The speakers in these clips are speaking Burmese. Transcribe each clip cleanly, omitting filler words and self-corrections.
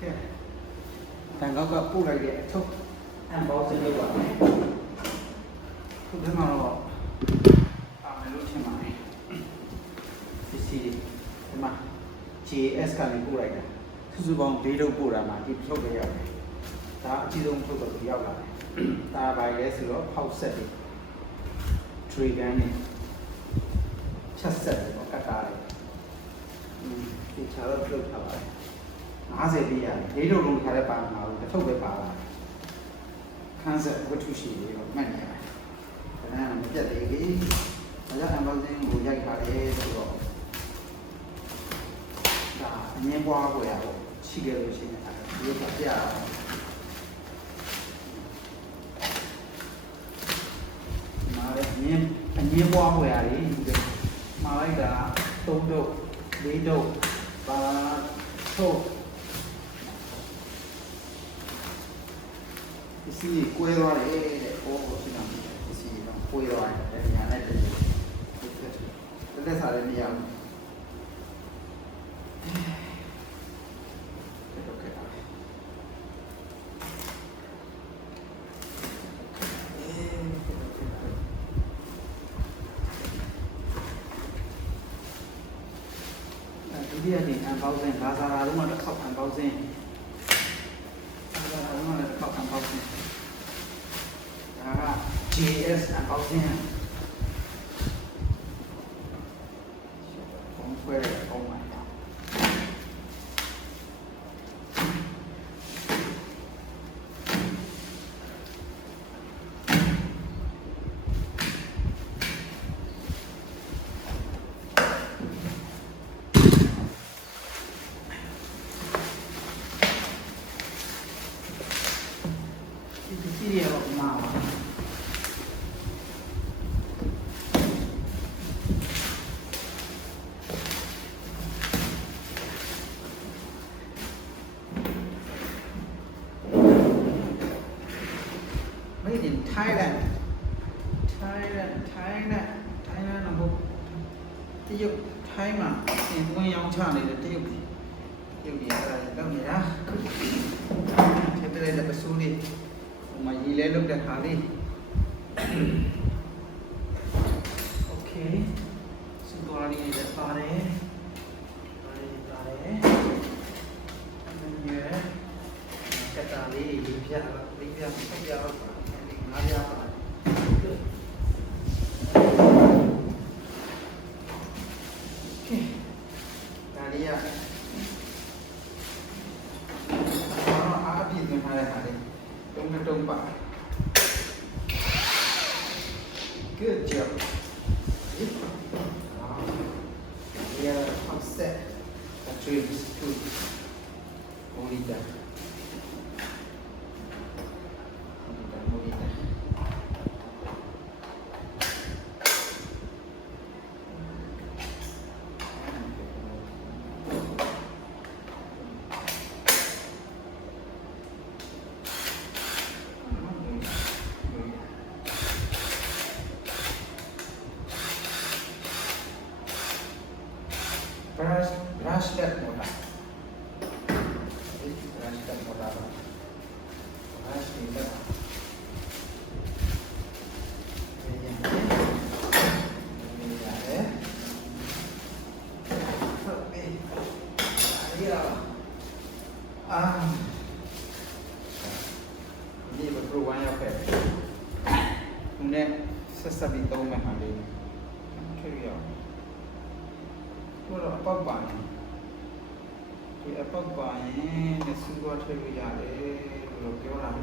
ကဲတန်ကောက်ကပို့လိုက်တဲ့အထုပ်အန်ဘောက်စလုပ်ပါမယ်ခုဒီမှာတော့ပါမယ်လို့ထင်ပါတယ်ဒီစီဒီမှာ JS ကနေပို့လိုက်တာစုစုပေါင်း၄ထုတ်ပို့တာမှာဒီထုတ်ရရောက်တယ်ဒါအကြီးဆုံးထုတ်တော့ရောက်လာတယ်ဒါပါလဲဆိုတော့ဖောက်ဆက်တယ်ထရီဂန်နဲ့ချက်ဆက်တယ်ပေါ့ကတ်ကားတယ်ဒီချာတော့ပြုတ်ထားပါတယ်50ပြရတယ်၄ထုတ်လုံးထားတဲ့ပါမှာတော့တစ်ထုတ်ပဲပါလာခန်းဆက်ဝတ္ထုရှိလေးတော့မှတ်နေရတယ်ဒါနဲ့မပြတ်သေးဘူးဒါကြောင့် unboxing ကိုရိုက်ထားတယ်ဆိုတော့ဒါအငင်းပွားကိုရတော့ရှိခဲ့လို့ရှိရင်ဒီလိုပြရအောင်မားလည်းအငင်းပွားကိုရတယ်မှာလိုက်တာ3ထုတ်4ထုတ်ပါထုတ်ဒီစီကွဲသွားတယ်တဲ့ဟောရှိတာဒီစီတော့ကွဲသွားတယ်ညာနဲ့တည်းတက်စားလည်းမရဘူးဒီကနေအန်ပေါင်းစင်ဘာသာလာတော့မှတစ်ခေါက်အန်ပေါင်းစင်ဘာသာလာတော့မှတစ်ခေါက်အန်ပေါင်းစင်ဒါက JS အန်ပေါင်းစင်ဘုံခွဲရအောင်ပါဒီရတော့မှာပါMade in Thailand တော့တရုတ်ထိုင်းမှာသင်ဝင်ရောင်းချနေတဲ့တရုတ်ကြီးအဲ့ဒါတော့နေတာထည့်ပြလိုက်တဲ့ပစိုးလေးဟိုမှာရေလဲလုပ်တဲ့ခါလေးโอเคစူတော်လေးနဲ့ပါတယ်ကတာလေးရေးပြဆက်ပြတော့ငါးပြပါဒါလေးရအားပြည့်နေထားတဲ့ခါလေးတုံးပါ Good job. We are upset. The tree is good. Only that. Brushless motor. This brushless motor. Brush motor. Ini berperubahan apa? Kemudian sesabi tahu macam ni. Curiya. Kalau apa banyak? Di apa banyak? Nasi gua curiya deh. Kalau kau orang,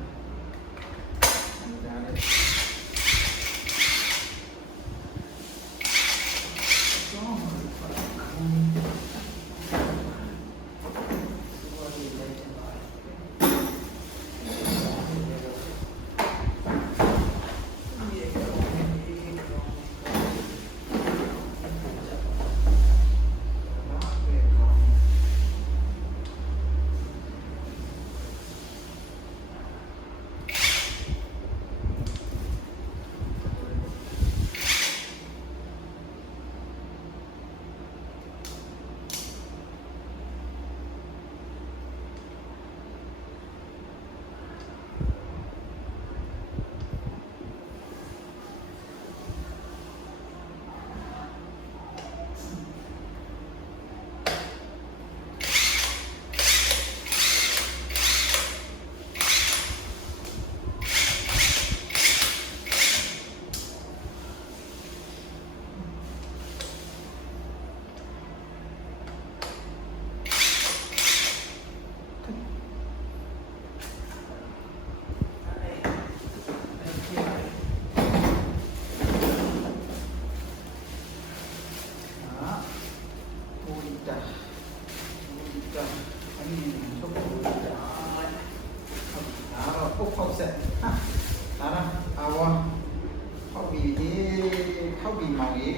anda. อันนี้ชุบปูจ้าแล้วพวกข้าวเสร็จฮะแล้วนะเอาวะข้าวบีที่ข้าวบีเมาอีก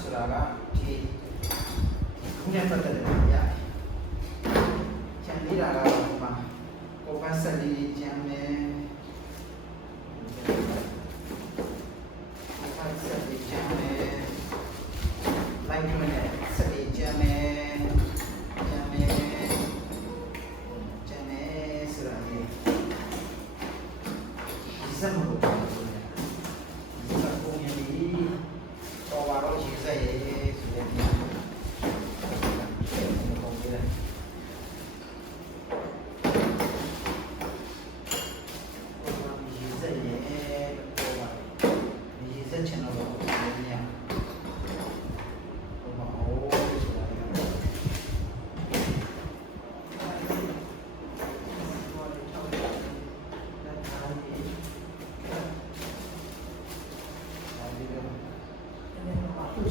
ဆိုတာကဒီခုနဲ့ပတ်သက်တဲ့ရတယ်။ကျန်သေးတာကတော့ဒီမှာကိုပတ်ဆက်လေးကျန်မယ်။ကိုပတ်ဆက်လေးကျန်မယ်။လိုက်တွင်းနဲ့ဆက်လေးကျန်မယ်။ကျန်မယ်ဆိုတာလေဒီစမလို့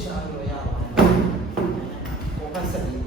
ရှာလို့ရပါတယ်။ကိုပတ်ဆက်ပြီး